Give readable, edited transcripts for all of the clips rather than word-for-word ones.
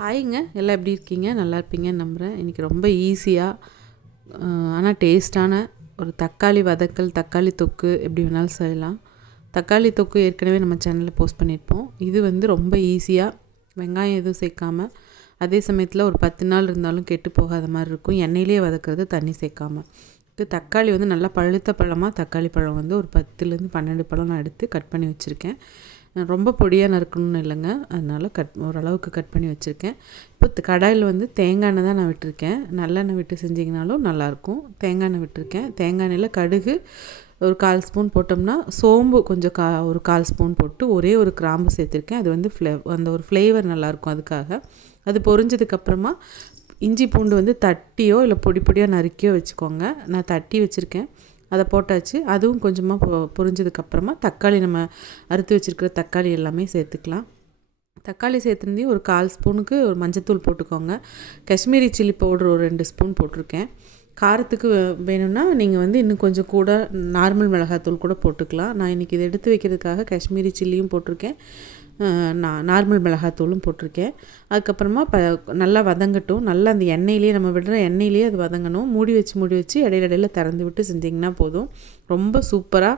ஹாய்ங்க, எல்லாம் எப்படி இருக்கீங்க? நல்லா இருப்பீங்கன்னு நம்புகிறேன். இன்றைக்கி ரொம்ப ஈஸியாக ஆனால் டேஸ்ட்டான ஒரு தக்காளி வதக்கல், தக்காளி தொக்கு எப்படி வேணாலும் செய்யலாம். தக்காளி தொக்கு ஏற்கனவே நம்ம சேனலில் போஸ்ட் பண்ணியிருப்போம். இது வந்து ரொம்ப ஈஸியாக வெங்காயம் எதுவும் சேர்க்காம, அதே சமயத்தில் ஒரு 10 நாள் இருந்தாலும் கெட்டு போகாத மாதிரி இருக்கும். எண்ணெயிலேயே வதக்கிறது, தண்ணி சேர்க்காம. தக்காளி வந்து நல்லா பழுத்த பழமாக தக்காளி பழம் வந்து ஒரு 10லேருந்து 12 பழம் நான் எடுத்து கட் பண்ணி வச்சுருக்கேன். ரொம்ப பொடியாக நறுக்கணும்னு இல்லைங்க, அதனால் ஓரளவுக்கு கட் பண்ணி வச்சுருக்கேன். இப்போ கடாயில் வந்து தேங்காய் எண்ணெய் தான் நான் விட்டுருக்கேன். நல்லெண்ணெய் விட்டு செஞ்சிங்கனாலும் நல்லாயிருக்கும். தேங்காய் எண்ணெய் விட்டுருக்கேன். தேங்காய் எண்ணெயில் கடுகு ஒரு 1/4 ஸ்பூன் போட்டோம்னா, சோம்பு கொஞ்சம் ஒரு 1/4 ஸ்பூன் போட்டு ஒரே ஒரு கிராம்பு சேர்த்துருக்கேன். அது வந்து அந்த ஒரு ஃப்ளேவர் நல்லாயிருக்கும். அதுக்காக அது பொரிஞ்சதுக்கப்புறமா இஞ்சி பூண்டு வந்து தட்டியோ இல்லை பொடி பொடியாக நறுக்கியோ வச்சுக்கோங்க. நான் தட்டி வச்சுருக்கேன். அதை போட்டாச்சு. அதுவும் கொஞ்சமாக பொரிஞ்சதுக்கப்புறமா தக்காளி, நம்ம அறுத்து வச்சுருக்கிற தக்காளி எல்லாமே சேர்த்துக்கலாம். தக்காளி சேர்த்துருந்தையும் ஒரு 1/4 ஸ்பூனுக்கு ஒரு மஞ்சத்தூள் போட்டுக்கோங்க. காஷ்மீரி சில்லி பவுடர் ஒரு 2 ஸ்பூன் போட்டிருக்கேன். காரத்துக்கு வேணும்னா நீங்கள் வந்து இன்னும் கொஞ்சம் கூட நார்மல் மிளகாத்தூள் கூட போட்டுக்கலாம். நான் இன்றைக்கி இதை எடுத்து வைக்கிறதுக்காக காஷ்மீரி சில்லியும் போட்டிருக்கேன், நார்மல் மிளகாத்தூளும் போட்டிருக்கேன். அதுக்கப்புறமா நல்லா வதங்கட்டும். நல்லா அந்த எண்ணெயிலே, நம்ம விடுற எண்ணெயிலே அது வதங்கணும். மூடி வச்சு இடையில திறந்து விட்டு செஞ்சிங்கன்னா போதும். ரொம்ப சூப்பராக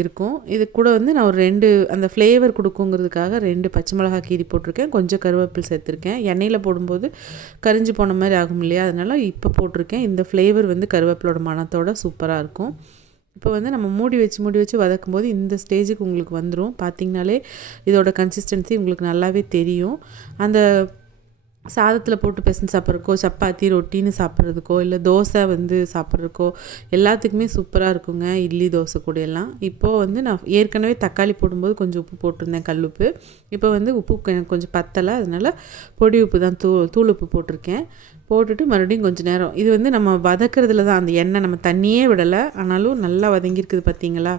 இருக்கும். இது கூட வந்து நான் ஒரு 2 அந்த ஃப்ளேவர் கொடுக்குங்கிறதுக்காக 2 பச்சை மிளகாய் கீரி போட்டிருக்கேன். கொஞ்சம் கருவேப்பிலை சேர்த்துருக்கேன். எண்ணெயில் போடும்போது கரிஞ்சு போன மாதிரி ஆகும் இல்லையா, அதனால் இப்போ போட்டிருக்கேன். இந்த ஃப்ளேவர் வந்து கருவேப்பிலோட மணத்தோட சூப்பராக இருக்கும். இப்போ வந்து நம்ம மூடி வச்சு வதக்கும்போது இந்த ஸ்டேஜுக்கு உங்களுக்கு வந்துடும். பார்த்திங்கனாலே இதோட கன்சிஸ்டன்சி உங்களுக்கு நல்லாவே தெரியும். அந்த சாதத்தில் போட்டு பிசைஞ்சு சாப்பிட்றதுக்கோ, சப்பாத்தி ரொட்டின்னு சாப்பிட்றதுக்கோ, இல்லை தோசை வந்து சாப்பிட்றதுக்கோ எல்லாத்துக்குமே சூப்பராக இருக்குங்க. இட்லி தோசை கூட எல்லாம். இப்போது வந்து நான் ஏற்கனவே தக்காளி போடும்போது கொஞ்சம் உப்பு போட்டிருந்தேன், கல்லுப்பு. இப்போ வந்து உப்பு எனக்கு கொஞ்சம் பத்தலை, அதனால் பொடி உப்பு தான், தூள் உப்பு போட்டிருக்கேன். போட்டுட்டு மறுபடியும் கொஞ்சம் நேரம் இது வந்து நம்ம வதக்கிறதுல தான், அந்த எண்ணெய் நம்ம தண்ணியே விடலை, ஆனாலும் நல்லா வதங்கியிருக்குது பார்த்தீங்களா.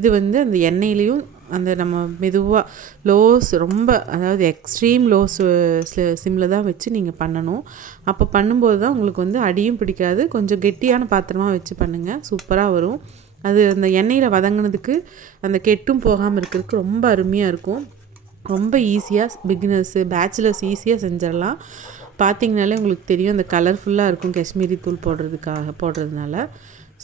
இது வந்து அந்த எண்ணெயிலையும் அந்த நம்ம மெதுவாக ரொம்ப, அதாவது எக்ஸ்ட்ரீம் சிம்மில் தான் வச்சு நீங்கள் பண்ணணும். அப்போ பண்ணும்போது தான் உங்களுக்கு வந்து அடியும் பிடிக்காது. கொஞ்சம் கெட்டியான பாத்திரமாக வச்சு பண்ணுங்கள், சூப்பராக வரும். அது அந்த எண்ணெயில் வதங்கினதுக்கு அந்த கெட்டும் போகாமல் இருக்கிறதுக்கு ரொம்ப அருமையாக இருக்கும். ரொம்ப ஈஸியாக பிகினர்ஸு, பேச்சுலர்ஸ் ஈஸியாக செஞ்சிடலாம். பார்த்திங்கனாலே உங்களுக்கு தெரியும், அந்த கலர்ஃபுல்லாக இருக்கும் காஷ்மீரி தூள் போடுறதுனால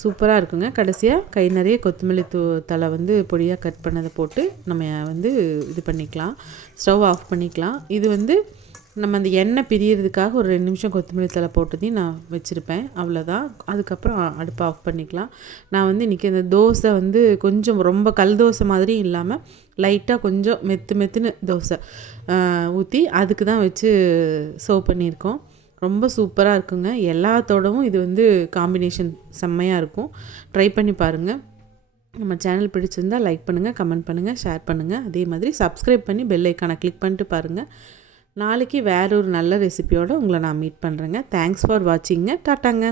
சூப்பராக இருக்குங்க. கடைசியாக கை நிறைய கொத்தமல்லி தழை வந்து பொடியாக கட் பண்ணதை போட்டு நம்ம வந்து இது பண்ணிக்கலாம், ஸ்டவ் ஆஃப் பண்ணிக்கலாம். இது வந்து நம்ம அந்த எண்ணெய் பிரியறதுக்காக ஒரு 2 நிமிஷம் கொத்தமல்லி தழை போட்டதையும் நான் வச்சுருப்பேன், அவ்வளோதான். அதுக்கப்புறம் அடுப்பை ஆஃப் பண்ணிக்கலாம். நான் வந்து இன்றைக்கி இந்த தோசை வந்து கொஞ்சம் ரொம்ப கல் தோசை மாதிரி இல்லாமல் லைட்டாக கொஞ்சம் மெத்துன்னு தோசை ஊற்றி அதுக்கு தான் வச்சு சர்வ் பண்ணியிருக்கோம். ரொம்ப சூப்பராக இருக்குங்க. எல்லாத்தோடவும் இது வந்து காம்பினேஷன் செம்மையாக இருக்கும். ட்ரை பண்ணி பாருங்கள். நம்ம சேனல் பிடிச்சிருந்தால் லைக் பண்ணுங்கள், கமெண்ட் பண்ணுங்கள், ஷேர் பண்ணுங்கள். அதே மாதிரி சப்ஸ்கிரைப் பண்ணி பெல் ஐக்கானை கிளிக் பண்ணிட்டு பாருங்கள். நாளைக்கு வேற ஒரு நல்ல ரெசிபியோடு உங்களை நான் மீட் பண்ணுறேங்க. Thanks for watching. டாட்டாங்க.